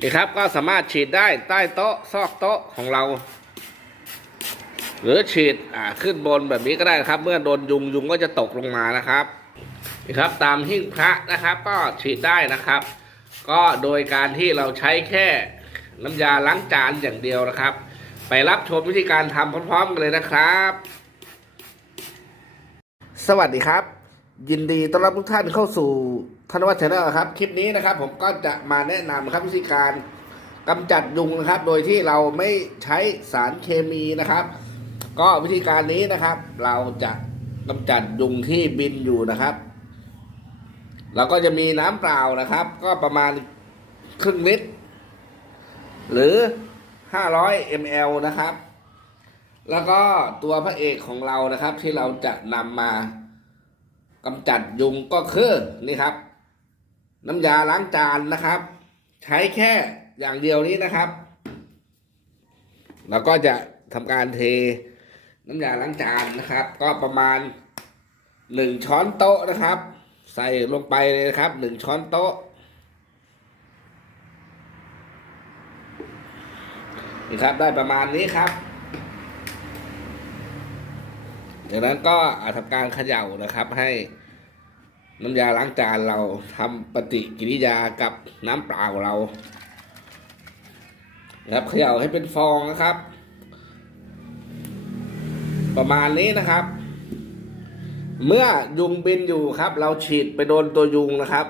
นี่ครับก็สามารถฉีดได้ใต้โต๊ะซอกโต๊ะของเรา หรือฉีดอ่าขึ้นบนแบบนี้ก็ได้นะครับ เมื่อโดนยุงยุงก็จะตกลงมานะครับนี่ครับตามหิ้งพระนะครับ ก็ฉีดได้นะครับ ก็โดยการที่เราใช้แค่น้ำยาล้างจานอย่างเดียวนะครับ ไปรับชมวิธีการทำพร้อมๆกันเลยนะครับ สวัสดีครับ ยินดีต้อนรับทุกท่านเข้าสู่ธนวัฒน์ชาแนลครับ คลิปนี้นะครับ ผมก็จะมาแนะนำนะครับวิธีการกำจัดยุงนะครับ โดยที่เราไม่ใช้สารเคมีนะครับ ก็วิธีการนี้นะครับ เราจะกำจัดยุงที่บินอยู่นะครับเราก็จะมีน้ำเปล่านะครับ ก็ประมาณครึ่งลิตร หรือ 500 ml นะครับ แล้วก็ตัวพระเอกของเรานะครับ ที่เราจะนำมา กำจัดยุงก็คือนี่ครับ น้ำยาล้างจานนะครับ ใช้แค่อย่างเดียวนี้นะครับแล้วก็จะทำการเทน้ำยาล้างจานนะครับ ก็ประมาณหนึ่งช้อนโต๊ะนะครับ ใส่ลงไปเลยนะครับหนึ่งช้อนโต๊ะนี่ครับได้ประมาณนี้ครับ จากนั้นก็อาจทำการเขย่านะครับ ให้น้ำยาล้างจานเราทำปฏิกิริยากับน้ำเปล่าเรานะครับเขย่าให้เป็นฟองนะครับ ประมาณนี้นะครับ เมื่อยุงบินอยู่ครับ เราฉีดไปโดนตัวยุงนะครับ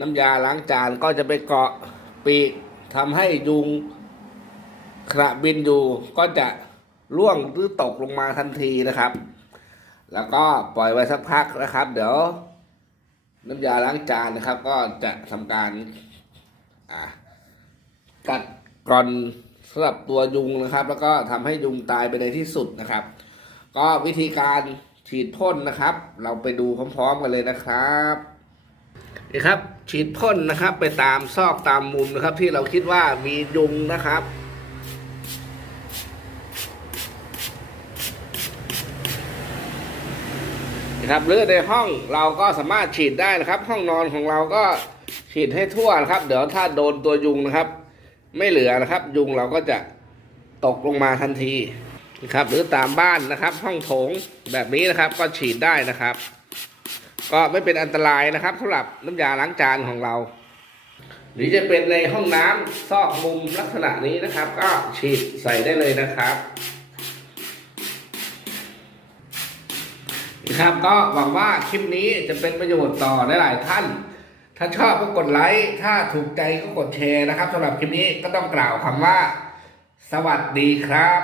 น้ำยาล้างจานก็จะไปเกาะปีกทำให้ยุงขณะบินอยู่ก็จะร่วงหรือตกลงมาทันทีนะครับ แล้วก็ปล่อยไว้สักพักนะครับ เดี๋ยว น้ำยาล้างจานนะครับ ก็จะทำการอ่ากัดกร่อนสำหรับตัวยุงนะครับ แล้วก็ทำให้ยุงตายไปในที่สุดนะครับ ก็วิธีการฉีดพ่นนะครับ เราไปดูพร้อมๆกันเลยนะครับนี่ครับ ฉีดพ่นนะครับ ไปตามซอกตามมุมนะครับ ที่เราคิดว่ามียุงนะครับ นะครับหรือในห้องเราก็สามารถฉีดได้นะครับ ห้องนอนของเราก็ฉีดให้ทั่วนะครับ เดี๋ยวถ้าโดนตัวยุงนะครับ ไม่เหลือนะครับ ยุงเราก็จะตกลงมาทันทีนะครับ หรือตามบ้านนะครับ ห้องโถงแบบนี้นะครับ ก็ฉีดได้นะครับ ก็ไม่เป็นอันตรายนะครับสำหรับน้ำยาล้างจานของเรา หรือจะเป็นในห้องน้ำซอกมุมลักษณะนี้นะครับ ก็ฉีดใส่ได้เลยนะครับ นะครับก็หวังว่าคลิปนี้จะเป็นประโยชน์ต่อหลายๆท่าน ถ้าชอบก็กดไลค์ ถ้าถูกใจก็กดแชร์นะครับสำหรับคลิปนี้ก็ต้องกล่าวคำว่า สวัสดีครับ